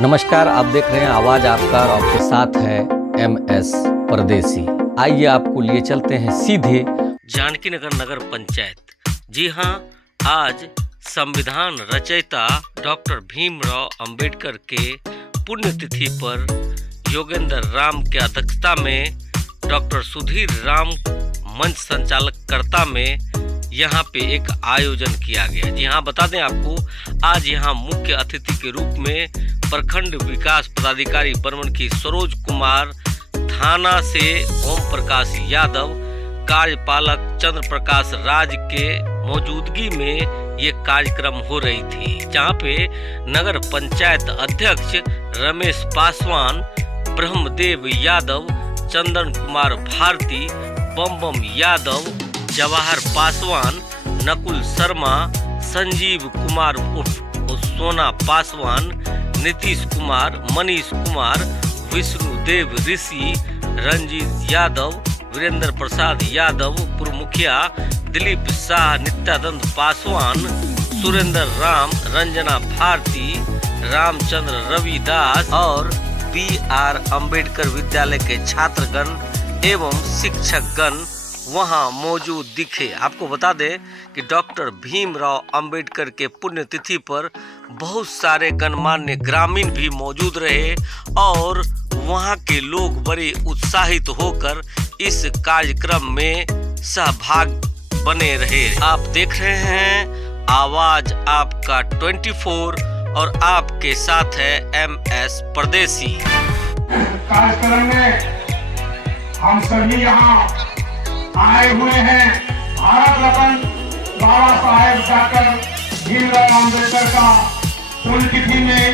नमस्कार, आप देख रहे हैं आवाज आपका और आपके साथ है MS परदेसी। आइए आपको लिए चलते हैं सीधे जानकी नगर नगर पंचायत। जी हाँ, आज संविधान रचयिता डॉक्टर भीमराव अंबेडकर के पुण्यतिथि पर योगेंद्र राम के अध्यक्षता में डॉक्टर सुधीर राम मंच संचालकता में यहाँ पे एक आयोजन किया गया। जी हाँ, बता दें आपको, आज यहाँ मुख्य अतिथि के रूप में प्रखंड विकास पदाधिकारी बरमनखी सरोज कुमार, थाना से ओम प्रकाश यादव, कार्यपालक चंद्र प्रकाश राज के मौजूदगी में ये कार्यक्रम हो रही थी, जहाँ पे नगर पंचायत अध्यक्ष रमेश पासवान, ब्रह्मदेव यादव, चंदन कुमार भारती, बम यादव, जवाहर पासवान, नकुल शर्मा, संजीव कुमार उर्फ सोना पासवान, नीतीश कुमार, मनीष कुमार, विष्णुदेव ऋषि, रंजीत यादव, वीरेंद्र प्रसाद यादव, पूर्व मुखिया दिलीप शाह, नित्यानंद पासवान, सुरेंद्र राम, रंजना भारती, रामचंद्र रविदास और BR अंबेडकर विद्यालय के छात्रगण एवं शिक्षकगण वहां मौजूद दिखे। आपको बता दें कि डॉक्टर भीमराव अंबेडकर के पुण्यतिथि पर बहुत सारे गणमान्य ग्रामीण भी मौजूद रहे और वहां के लोग बड़े उत्साहित होकर इस कार्यक्रम में सहभाग बने रहे। आप देख रहे हैं आवाज आपका 24 और आपके साथ है MS परदेसी। कार्यक्रम में हम सभी यहाँ आए हुए हैं भारत रत्न बाबा साहेब डॉक्टर भीमराव अंबेडकर का पुण्यतिथि में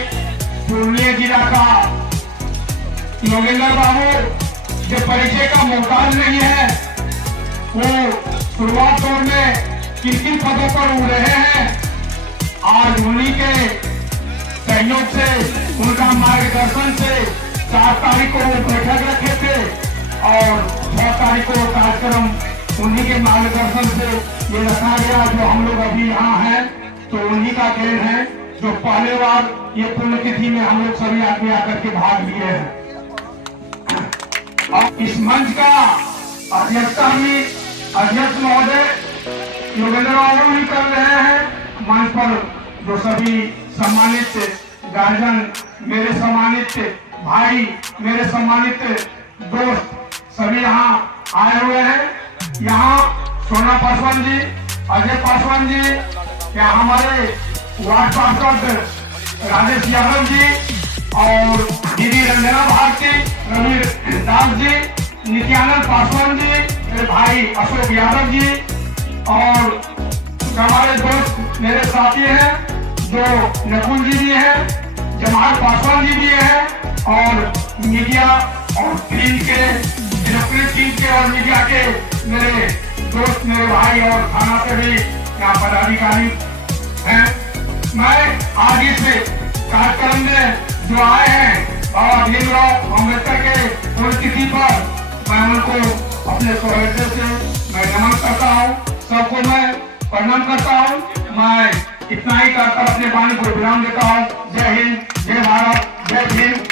पूर्णिया जिला का योगेंद्र बाबू जो परिचय का मोहताज नहीं है, वो शुरुआत दौर में किन किन पदों पर उड़ रहे हैं। आज उन्हीं के सहयोग से, उनका मार्गदर्शन से 4 तारीख को वो बैठक रखे थे और 6 तारीख को कार्यक्रम उन्हीं के मार्गदर्शन से ये रखा गया। जो हम लोग अभी यहाँ हैं तो उन्हीं का देन है, जो पहले बार ये पुण्यतिथि में हम लोग सभी आदमी आकर के भाग लिए हैं। और इस मंच का अध्यक्षता भी अध्यक्ष महोदय योगेंद्र बाबू भी कर रहे हैं। मंच पर जो सभी सम्मानित गार्जियन, मेरे सम्मानित भाई, मेरे सम्मानित दोस्त सभी यहाँ आए हुए हैं। यहाँ सोना पासवान जी, अजय पासवान जी, यहाँ हमारे वार्ड पार्षद राजेश यादव जी और दीदी रंजना भारती, रवि दास जी, नित्यानंद पासवान जी, मेरे भाई अशोक यादव जी और हमारे दोस्त मेरे साथी हैं जो नकुल जी भी हैं, जवाहर पासवान जी भी हैं और मीडिया और टीम के इलेक्ट्रिक टीम के और मीडिया के मेरे दोस्त, मेरे भाई और थाना से भी यहाँ पदाधिकारी हैं। मैं आज इस कार्यक्रम में जो आए हैं बाबा भीमराव अंबेडकर के पुण्यतिथि पर, मैं उनको अपने सौभाग्य से मैं नमन करता हूँ, सबको मैं प्रणाम करता हूँ। मैं इतना ही करता अपने वाणी को विराम देता हूँ। जय हिंद, जय भारत, जय भीम।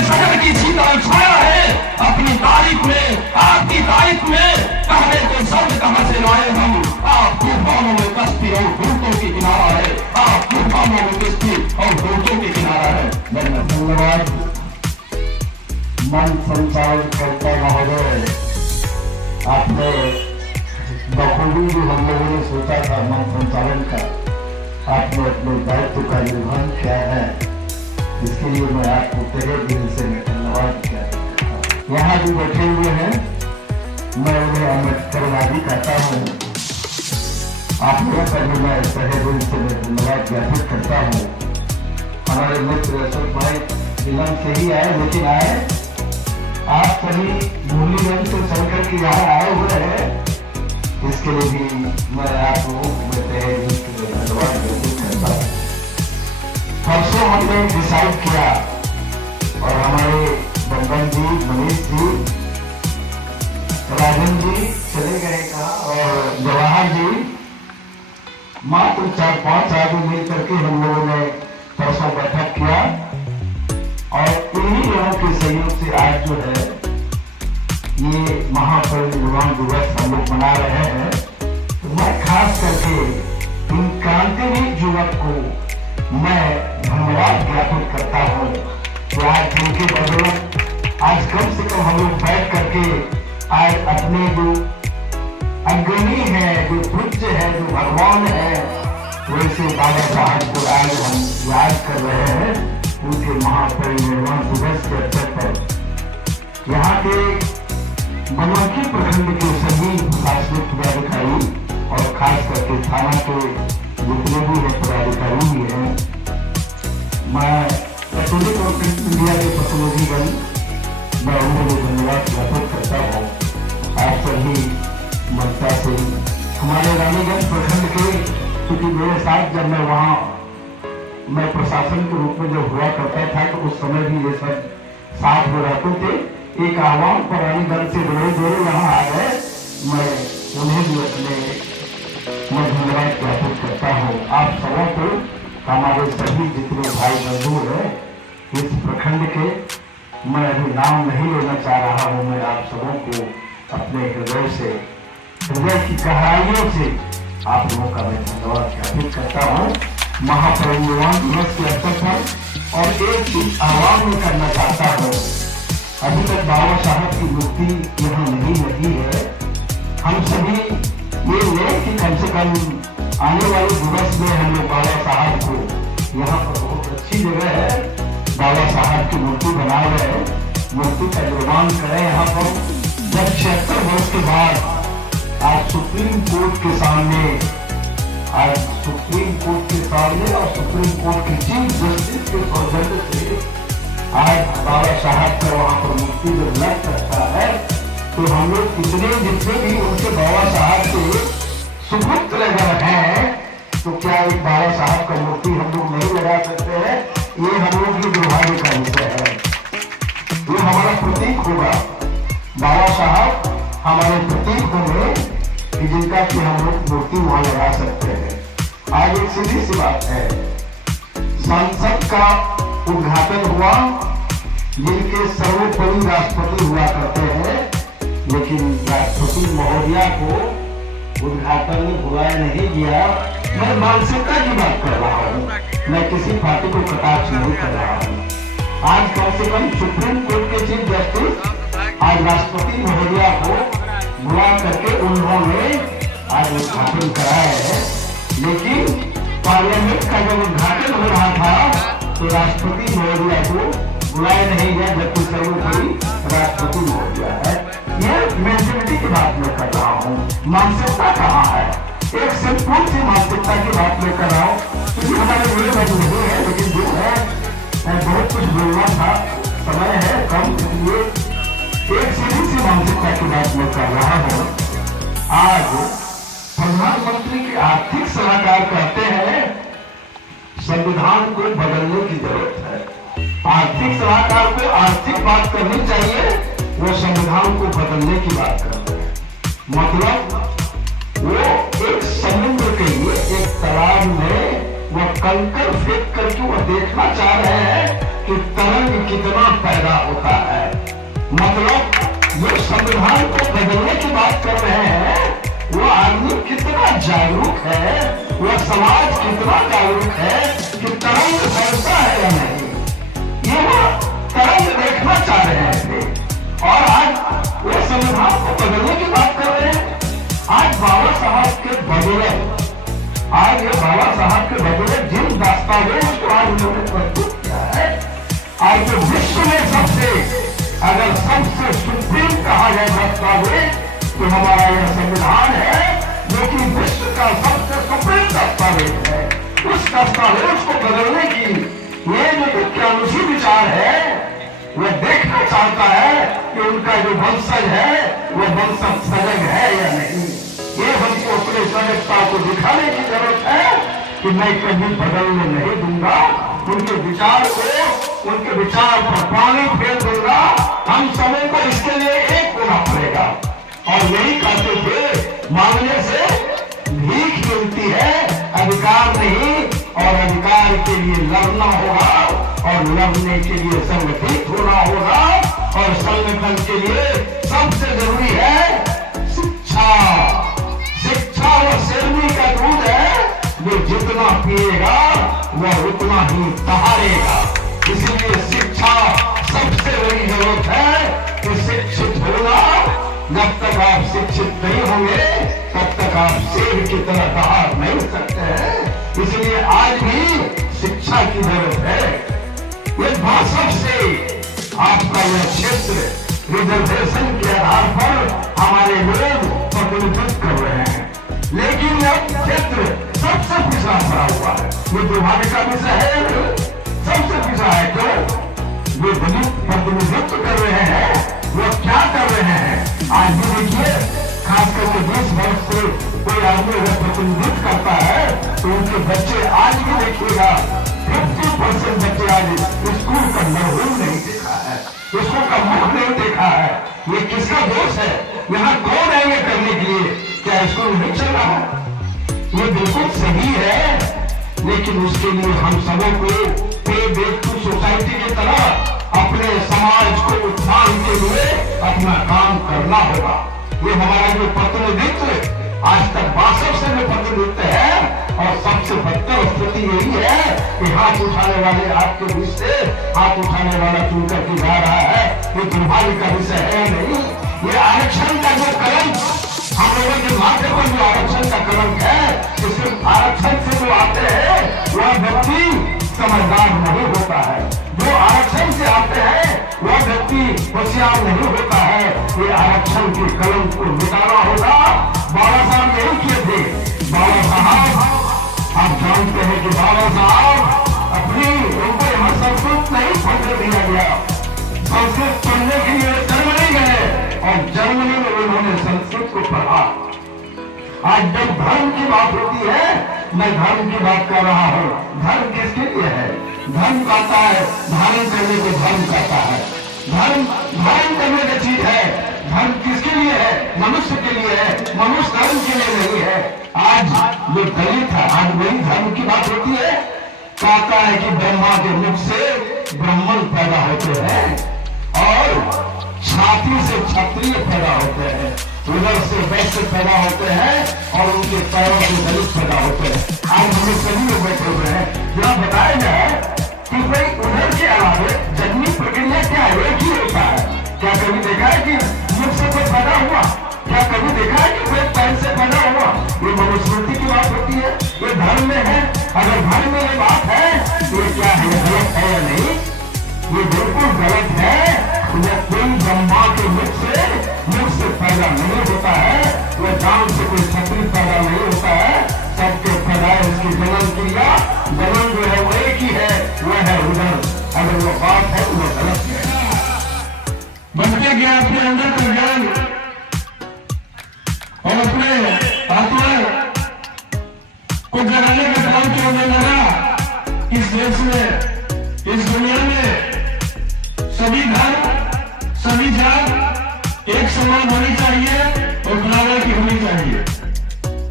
शहर की शीतल छाया है अपनी तारीफ में, आपकी तारीफ में कहने को शब्द कहां से लाए हम। आप तूफानों में कश्ती और धूपों की किनारा है, आप तूफानों में कश्ती और धूपों की किनारा है। धन्यवाद। मन संचालन करता महोदय, आपने बखूबी जो हम लोगों ने सोचा था मन संचालन का, आपने अपने दायित्व का निर्वहन किया है, इसके लिए मैं आपको तहे दिल से धन्यवाद करता हूँ। यहाँ जो बैठे हुए हैं मैं उन्हें अम्बेडकरवादी कहता हूँ। आप लोगों का भी मैं तहे दिल से धन्यवाद ज्ञापित करता हूँ। हमारे मित्र अशोक भाई विलंब से ही आए, लेकिन आए। आप सभी मुरलीगंज से चलकर के यहाँ आए हुए हैं, इसके लिए भी मैं आप लोगों को तहे दिल से धन्यवाद ज्ञापित करता हूँ। परसों हमने डिसाइड किया और हमारे बंदन जी, मनीष जी, राजन जी चले गए कहा और जवाहर जी, मात्र 4-5 आदमी मिल करके हम लोगों ने परसों बैठक किया शांतिवीर युवक को मैं धन्यवाद ज्ञापित करता हूँ कि आज जिनके बदौलत आज कम से कम हम लोग बैठ करके आज अपने जो अग्रणी है, जो पूज्य है, जो भगवान है, वैसे बाबा साहब को आज हम याद कर रहे हैं उनके महापरिनिर्वाण दिवस के अवसर पर। यहाँ के बनवाखी प्रखंड के सभी प्रशासनिक पदाधिकारी और खास करके थाना के जितने भी है पदाधिकारी भी हैं, मैं कैथोलिक और प्रिंट मीडिया के प्रतिनिधिगण मैं उन्हें धन्यवाद ज्ञापित करता हूँ। आप सभी मनता से हमारे रानीगंज प्रखंड के, क्योंकि मेरे साथ जब मैं प्रशासन के रूप में जब हुआ करता था तो उस समय भी ये सब साथ में रहते थे। एक आह्वान पर रानीगंज से दौड़े यहाँ आ गए, मैं उन्हें भी मैं धन्यवाद ज्ञापित करता हूँ। आप सबों को, हमारे सभी जितने भाई बंधु हैं इस प्रखंड के, मैं अभी नाम नहीं लेना चाह रहा हूँ, मैं आप सबों को अपने हृदय से, हृदय की गहराइयों से आप लोगों का मैं धन्यवाद ज्ञापित करता हूँ महापरिनिर्वाण दिवस के अवसर पर। और एक चीज आह्वान में करना चाहता हूँ, अभी तक बाबा साहब की मूर्ति यहाँ नहीं लगी है। हम सभी ये ले कि कम से कम आने वाले दिवस में हम लोग बाबा साहब को, यहाँ पर बहुत अच्छी जगह है, बाबा साहब की मूर्ति बना रहे, मूर्ति का निर्माण करें यहाँ पर। जब 76 वर्ष के बाद आज सुप्रीम कोर्ट के सामने, आज सुप्रीम कोर्ट के सामने और सुप्रीम कोर्ट के चीफ जस्टिस के सौजन्य से आज बाबा साहब का वहाँ पर मूर्ति जब लग सकता है तो हम लोग कितने जितने भी उनके बाबा साहब के सुपुत्र अगर हैं तो क्या एक बाबा साहब का मूर्ति हम लोग नहीं लगा सकते हैं? ये हम लोग की दुर्भाग्य का विषय है। ये हमारा प्रतीक होगा, बाबा साहब हमारे प्रतीक होंगे कि जिनका कि हम लोग मूर्ति वहां लगा सकते हैं। आज एक सीधी सी बात है, संसद का उद्घाटन हुआ, जिनके सर्वोपरि राष्ट्रपति हुआ करते हैं, लेकिन राष्ट्रपति महोदया को उद्घाटन में बुलाया नहीं गया। मैं मानसिकता की बात कर रहा हूँ, मैं किसी पार्टी को कटाक्ष नहीं कर रहा हूँ। आज कम से कम सुप्रीम कोर्ट के चीफ जस्टिस आज राष्ट्रपति महोदया को बुला करके उन्होंने आज उद्घाटन कराया है, लेकिन पार्लियामेंट का जब उद्घाटन हो रहा था तो राष्ट्रपति महोदया को बुलाया नहीं गया, जबकि सर्वोपरि राष्ट्रपति महोदया है। यह मेंटेलिटी की बात मैं कर रहा हूँ, मानसिकता कहाँ है? एक सिंपल सी मानसिकता की बात मैं कर रहा हूँ, क्योंकि हमारे लिए बड़ी नहीं है, लेकिन जो है बहुत कुछ बोलना था, समय है कम, इसलिए एक सीधी सी मानसिकता की बात मैं कर रहा हूँ। आज प्रधानमंत्री के आर्थिक सलाहकार कहते हैं संविधान को बदलने की जरूरत है। आर्थिक सलाहकार को आर्थिक बात करनी चाहिए, वो संविधान को बदलने की बात करते हैं। मतलब वो एक समुद्र के लिए एक तालाब में वो कंकर फेंक करके वो देखना चाह रहे हैं कि तरंग कितना पैदा होता है। मतलब वो संविधान को बदलने की बात कर रहे हैं, वो आदमी कितना जागरूक है, वो समाज कितना जागरूक है कि तरंग फैलता है या नहीं, ये वो तरंग देखना चाह रहे थे। और आज वो संविधान को बदलने की बात कर रहे हैं। आज बाबा साहब के बदौलत, आज ये बाबा साहब के बदौलत जिन दस्तावेज को आज उन्होंने प्रस्तुत किया है, आज जो विश्व में अगर सबसे सुप्रीम कहा जाए दस्तावेज तो हमारा यह संविधान है, जो कि विश्व का सबसे सुप्रीम दस्तावेज है। उस दस्तावेज को बदलने की ये जो विज्ञानुषी विचार है, वह देखना चाहता है कि उनका जो वंशज है वह वंशज सजग है या नहीं। ये हमको अपने सजगता को दिखाने की जरूरत है कि मैं कभी बदलने नहीं दूंगा, उनके विचार को, उनके विचार पर पानी फेर दूंगा। हम सबों को इसके लिए एक होना पड़ेगा। और यही कहते थे, मांगने से भीख मिलती है, अधिकार नहीं। और अधिकार के लिए लड़ना होगा, और लड़ने के लिए संगठित होना होगा, और संगठन के लिए सबसे जरूरी है शिक्षा। शिक्षा वो शेरनी का दूध है, जो जितना पिएगा वह उतना ही तहारेगा। इसलिए शिक्षा सबसे बड़ी जरूरत है कि शिक्षित होना। जब तक आप शिक्षित नहीं होंगे तब तक आप शेर की तरह दहाड़ नहीं सकते हैं। इसलिए आज भी शिक्षा की जरूरत है। ये भाषण से आपका यह क्षेत्र रिजर्वेशन के आधार पर हमारे लोग प्रतिनिधित्व कर रहे हैं, लेकिन यह क्षेत्र सबसे पिछड़ा पड़ा हुआ है। ये दुर्भाग्य का विषय है, सबसे पिछड़ा है। क्यों? ये दलित प्रतिनिधित्व कर रहे हैं, वो क्या कर रहे हैं? आज भी देखिए, खास करके 20 वर्ष से कोई आदमी अगर प्रतिनिधित्व करता है तो उनके बच्चे आज भी देखिएगा 50% बच्चे आज स्कूल का मरहूम नहीं देखा है, स्कूल का मुख नहीं देखा है। ये किसका दोष है? यहाँ कौन है ये करने के लिए? क्या स्कूल नहीं चल रहा है? ये बिल्कुल सही है, लेकिन उसके लिए हम सबों को पे बेक टू सोसाइटी की तरह अपने समाज को उत्थान के लिए अपना काम करना होगा। ये हमारा जो प्रतिनिधित्व आज तक 62 से में प्रतिनिधित्व है, और सबसे बदतर स्थिति यही है कि हाथ उठाने वाले आपके बीच से हाथ उठाने वाला चुन करके जा रहा है। ये दुर्भाग्य का विषय है नहीं। ये आरक्षण का जो कलंक हम लोगों के माथे पर जो आरक्षण का कलंक है, तो सिर्फ आरक्षण से जो आते हैं वह व्यक्ति समझदार नहीं होता है। जो आरक्षण से आते हैं वह व्यक्ति होशियार नहीं होता है। ये आरक्षण के कलंक को मिटाना होगा। बाबा साहब यही किए थे। बाबा साहब, आप जानते हैं कि बाबा साहब अपनी उनको यहाँ संस्कृत नहीं पढ़ने दिया गया। संस्कृत पढ़ने के लिए जर्मनी गए और जर्मनी में उन्होंने संस्कृत को पढ़ा। आज जब धर्म की बात होती है, मैं धर्म की बात कर रहा हूँ। धर्म किसके लिए है? धर्म कहता है धारण करने को धर्म कहता है। धर्म धारण करने की चीज है। धर्म किसके लिए है? मनुष्य के लिए है, मनुष्य धर्म के लिए नहीं है। आज जो दलित है, आज वही धर्म की बात होती है। कहता है कि ब्रह्मा के मुख से ब्राह्मण पैदा होते हैं और छाती से क्षत्रिय पैदा होते हैं, उधर से वैश्य पैदा होते हैं और उनके पैरों से दलित पैदा होते हैं। आज हमें सभी लोग बैठे हुए हैं। जरा बताया जाए कि भाई उधर के अलावा जन्मी प्रक्रिया क्या है? एक ही होता है। क्या कभी देखा है कि मुख से कोई पैदा हुआ? क्या कभी देखा है कि कोई पैर से पैदा हुआ? ये मनुस्मृति की बात होती है, ये धर्म में है। अगर धर्म में ये बात है तो ये क्या है? गलत है या नहीं? ये बिल्कुल गलत है। यह कोई ब्रह्मा के मुख से पैदा नहीं होता है, वह जान से कोई क्षत्रिय पैदा नहीं होता है। सबके पैदाइश की जनन क्रिया, जनन जो है वो एक ही है, वह है उधर। अगर वो बात है तो वो गलत है। बढ़ते गया अपने अंदर का ज्ञान और अपने आत्मा को जगाने का काम करने लगा। इस देश में, इस दुनिया में सभी धर्म, सभी जात एक समान होनी चाहिए और बराबर की होनी चाहिए।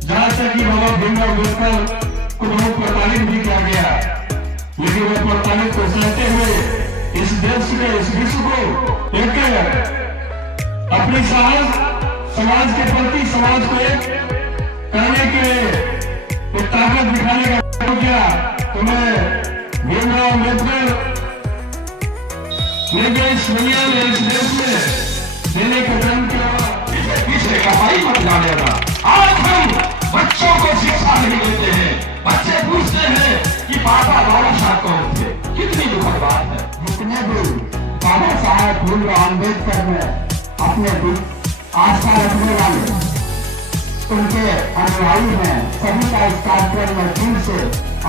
जहां तक कि बाबा भीमराव अम्बेडकर को बहुत प्रताड़ित भी किया गया, लेकिन वह प्रताड़ित को सहते हुए इस देश के, इस विश्व को एक अपनी साहस, समाज के प्रति, समाज को एक करने के लिए एक ताकत दिखाने का काम किया। तो मैं भीमराव अम्बेडकर ने इस दुनिया में, इस देश में देने का काम किया। पीछे का भाई मत जानेगा। आज हम बच्चों को शिक्षा नहीं देते हैं। बच्चे पूछते हैं कि बाबा साहब कौन थे? कितनी दुखद बात है। जितने भी बाबा साहब भीमराव अम्बेडकर ने अपने आस्था रखने वाले उनके अनुयायी हैं, सभी का इस कार्यक्रम में दिल से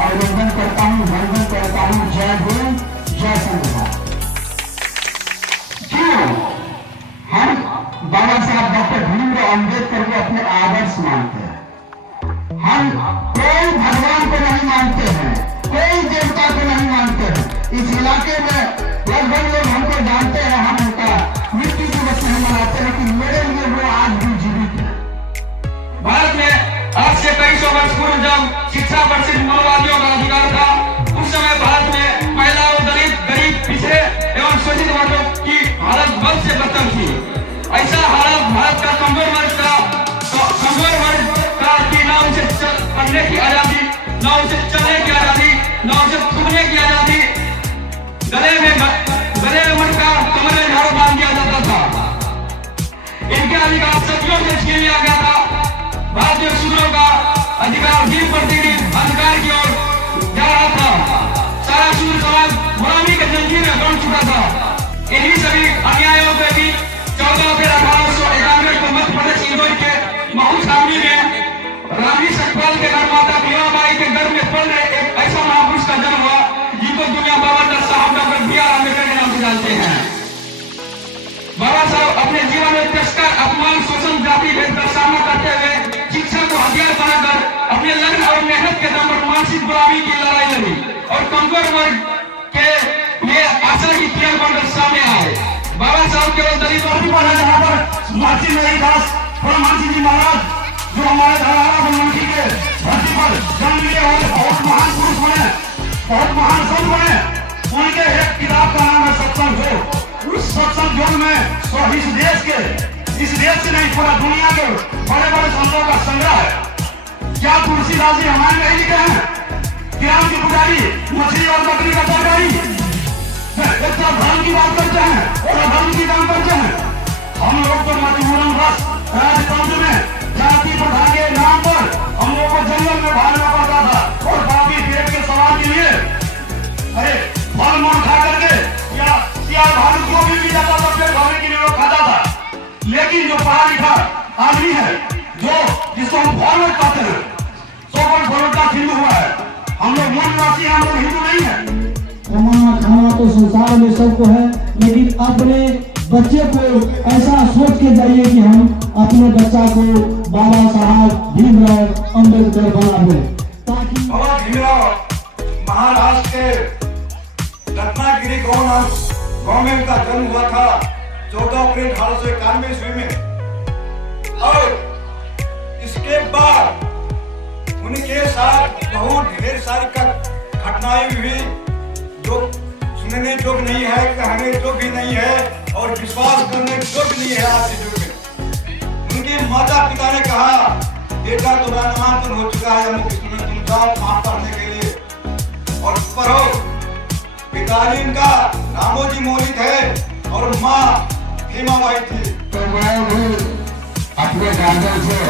अभिनंदन करता हूँ, वंदन करता हूँ। जय भीम, जय संविधान। क्यों हम बाबा साहब डॉक्टर भीमराव अम्बेडकर को अपने आदर्श मानते हैं? हम कोई भगवान को नहीं मानते हैं, कोई देवता को नहीं मानते हैं। इस इलाके में लगभग लोग हमको जानते हैं, हम उनका मृत्यु दिवस नहीं मनाते, लेकिन मेरे लिए वो आज भी जीवित है। भारत में आज से कई सौ वर्ष पूर्व जब शिक्षा वर्षित माओवादियों का अधिकार था, उस समय भारत में महिलाओं, दलित, गरीब, पिछड़े एवं शोषित वर्गों की हालत बहुत से बदतर थी। ऐसा हालत भारत का कमजोर वर्ग का के नाम से करने की आजादी न उसे थूकने की आजादी, गले में मटका, कमर में झाड़ू बांध दिया जाता था। इनके अधिकार सदियों से छीन लिया गया था। भारतीय शूद्रों का अधिकार दिन प्रतिदिन अधिकार की ओर जा रहा था। सारा शूद्र समाज गुलामी के जंजीर में बंध चुका था। इन्हीं सभी अन्यायों पे भी 14 अप्रैल 1891 को मध्य प्रदेश इंदौर के महू छावनी में रानी सतपाल के घर माता भीमाबाई के गर्भ में पल रहे एक ऐसा महापुरुष का जन्म हुआ जिनको दुनिया बाबा साहब डॉक्टर बी आर अम्बेडकर के नाम से जानते हैं। बाबा साहब अपने जीवन में तिरस्कार, अपमान, शोषण, जाति भेद का सामना करते हुए शिक्षा को हथियार बनाकर अपने लगन और मेहनत के दम पर मानसिक गुलामी की लड़ाई लड़ी और कमजोर वर्ग के लिए आशा की किरण बनकर सामने आए। बाबा साहब केवल दलित वर्ग पर जहाँ पर महर्षि मेधास परमहंस जी महाराज जो हमारे धरारा बनमनखी के धरती पर जन्म लिए और बहुत महान पुरुष बने, बहुत महान संत बने, उनके एक किताब का नाम है सत्संग योग। उस सत्संग योग में इस देश से नहीं पूरा दुनिया के बड़े बड़े संतों का संग्रह है। क्या तुलसीदास जी हमारे नहीं लिखे हैं? किराम की पुजारी मछली और बकरी का तरकारी, एक तरफ धर्म की बात करते हैं और धर्म की काम करते हैं। हम लोग तो मजबूरन बस राजतंत्र में जाति प्रथा के नाम पर हम लोग को जंगल में भागना पड़ता था और बाकी पेट के सवाल के लिए अरे फल मूल खा करके या भालू को भी जाता था, पेट भरने के लिए लोग खाता था। लेकिन जो पढ़ा लिखा आदमी है, जो जिसको हम फॉरवर्ड कहते हैं, सो फॉरवर्ड का हिंदू हुआ है। हम लोग मूल निवासी हैं, हम लोग हिंदू नहीं है। कमाना खाना तो संसार में सबको है, लेकिन अपने बच्चे को ऐसा सोच के जाइए कि हम अपने बच्चा को बाबा साहब भीमराव अम्बेडकर बना दें, ताकि बाबा भीमराव महाराष्ट्र के रत्नागिरी गांव में उनका जन्म हुआ था 14 अप्रैल 1891 ईस्वी में। और इसके बाद उनके साथ बहुत ढेर सारी घटनाएं हुई जो सुनने योग्य नहीं है, कहने योग्य नहीं है और विश्वास करने योग्य नहीं है आज के युग में। उनके माता पिता ने कहा बेटा तुम्हारा नामांकन हो चुका है, तुम जाओ वहां पढ़ने के लिए और पढ़ो। पिताजी इनका रामोजी मौलिक है और माँ भीमाबाई थी। तो मैं भी अपने गार्जियन से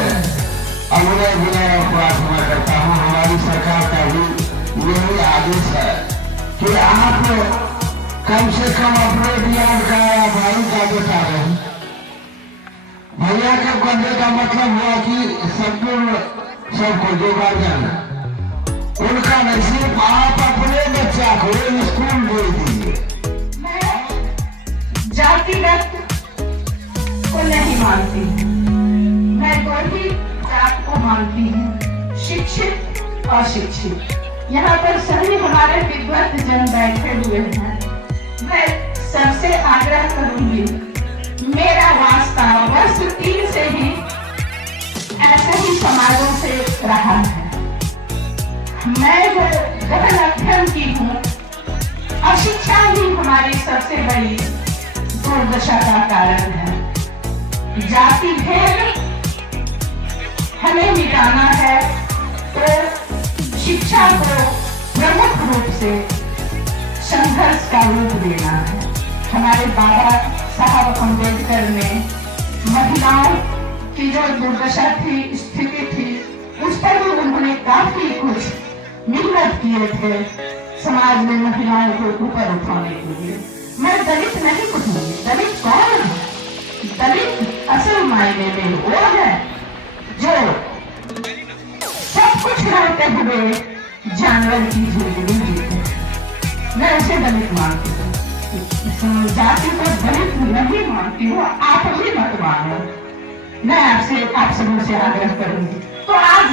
अनुनय विनय और प्रार्थना करता हूँ। हमारी सरकार का भी यही आदेश है कि आप कम से कम अपने बिहार का या भाई का बेटा रहे। भैया के कहने का मतलब हुआ कि संपूर्ण सबको जो गार्जियन है उनका नहीं, सिर्फ आप अपने बच्चा को स्कूल भेज दीजिए। मैं जातिगत को नहीं मानती हूँ, मैं दो ही जात को मानती हूँ, शिक्षित और शिक्षित। यहाँ पर सभी हमारे विद्वत जन बैठे हुए हैं। मैं सबसे आग्रह करूंगी, मेरा वास्ता वर्ष 3 से ही ऐसे ही समाजों से रहा है। मैं जो गहन अध्ययन की हूँ, अशिक्षा ही हमारी सबसे बड़ी दुर्दशा का कारण है। जाति भेद हमें मिटाना है तो शिक्षा को प्रमुख रूप से संघर्ष का रूप देना है। हमारे बाबा साहब अम्बेडकर ने महिलाओं की जो दुर्दशा थी, स्थिति थी, उस पर भी उन्होंने काफी कुछ मेहनत किए थे समाज में महिलाओं को ऊपर उठाने के लिए। मैं दलित नहीं कहूंगी, दलित कौन है? दलित असल मायने में वो है जो सब कुछ रहते हुए जानवर की जिंदगी जीते। मैं उसे दलित मानती हूँ, जाति को दलित नहीं मानती हूँ। आप भी मत मानो। मैं आप सबों से आग्रह करूंगी। तो आज